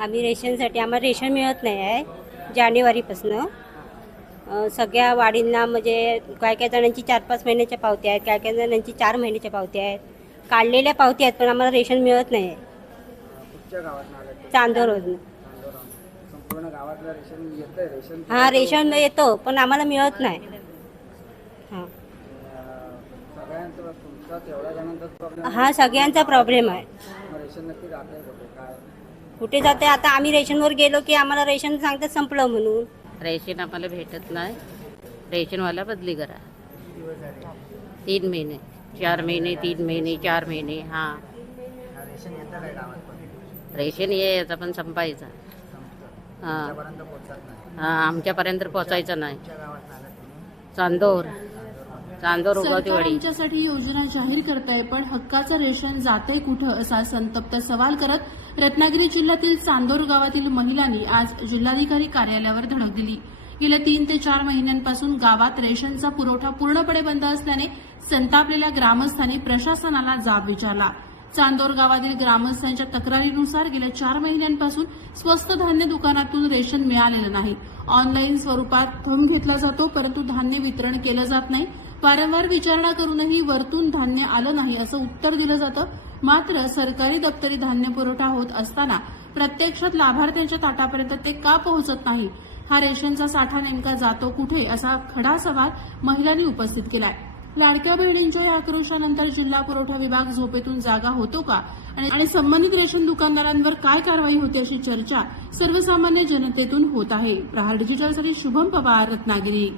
आम्ही रेशनसाठी आम्हाला रेशन मिळत नाही आहे जानेवारीपासून. सगळ्या वाडींना म्हणजे काय काय जणांची 4-5 महिन्याच्या पावत्या आहेत, काय काय जणांची 4 महिन्याच्या पावत्या आहेत, काढलेल्या पावत्या आहेत, पण आम्हाला रेशन मिळत नाही आहे. कुठच्या गावात आलं ते? चांदोरवरून. संपूर्ण गावातलं रेशन येतंय? रेशन हां, रेशन येतो पण आम्हाला मिळत नाही. हां सगळ्यांचं तुमचा तेवढ्या जणांचाच प्रॉब्लेम? हा सगळ्यांचा प्रॉब्लेम आहे. रेशन नक्की जातंय कुठे काय? कुठे जाते आता? आम्ही रेशनवर गेलो की आम्हाला रेशन सांगतात संपलं म्हणून. रेशन आम्हाला भेटत नाही. रेशनवाला बदली करा. 3 महिने 4 महिने 3 महिने 4 महिने. हां, रेशन येतं काय गावात पण? रेशन यायचं पण संपायचं. हां आमच्यापर्यंत पोहोचत नाही. हां, आमच्यापर्यंत पोचायचं नाही. कुठच्या गावात आलं तुम्ही? चांदोर सरकार उगवतीवाडी. आमच्यासाठी योजना जाहीर करताय पण हक्काचं रेशन जाते कुठं असा संतप्त सवाल करत रत्नागिरी जिल्ह्यातील चांदोर गावातील महिलांनी आज जिल्हाधिकारी कार्यालयावर धडक दिली. गेल्या 3 ते 4 महिन्यांपासून गावात रेशनचा पुरवठा पूर्णपणे बंद असल्याने संतापलेल्या ग्रामस्थांनी प्रशासनाला जाब विचारला. चांदोर गावातील ग्रामस्थांच्या तक्रारीनुसार गेल्या 4 महिन्यांपासून स्वस्त धान्य दुकानातून रेशन मिळालेलं नाही. ऑनलाईन स्वरूपात थंब घेतला जातो परंतु धान्य वितरण केलं जात नाही. वारंवार विचारणा करूनही वरतून धान्य आलं नाही असं उत्तर दिलं जातं. मात्र सरकारी दप्तरी धान्य पुरवठा होत असताना प्रत्यक्षात लाभार्थ्यांच्या ताटापर्यंत ते का पोहोचत नाही? हा रेशनचा साठा नेमका जातो कुठे असा खडा सवाल महिलांनी उपस्थित केलाय. लाडक्या बहिणींच्या या आक्रोशानंतर जिल्हा पुरवठा विभाग झोपेतून जागा होतो का आणि संबंधित रेशन दुकानदारांवर काय कारवाई होते अशी चर्चा सर्वसामान्य जनतेतून होत आहे. प्रहार डिजिटलसाठी शुभम पवार, रत्नागिरी.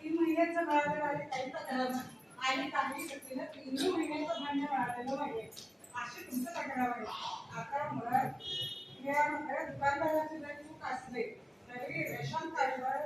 3 महिन्याचं मिळालेलं आहे, काही तक्रार नाही. आणि काही व्यक्तीला 3 महिन्याचं धान्य मिळालेलं नाहीये अशी तुमचं तक्रार आहे. आता मुळात या दुकानदाराची जरी चूक असली तरी रेशन कार्डवर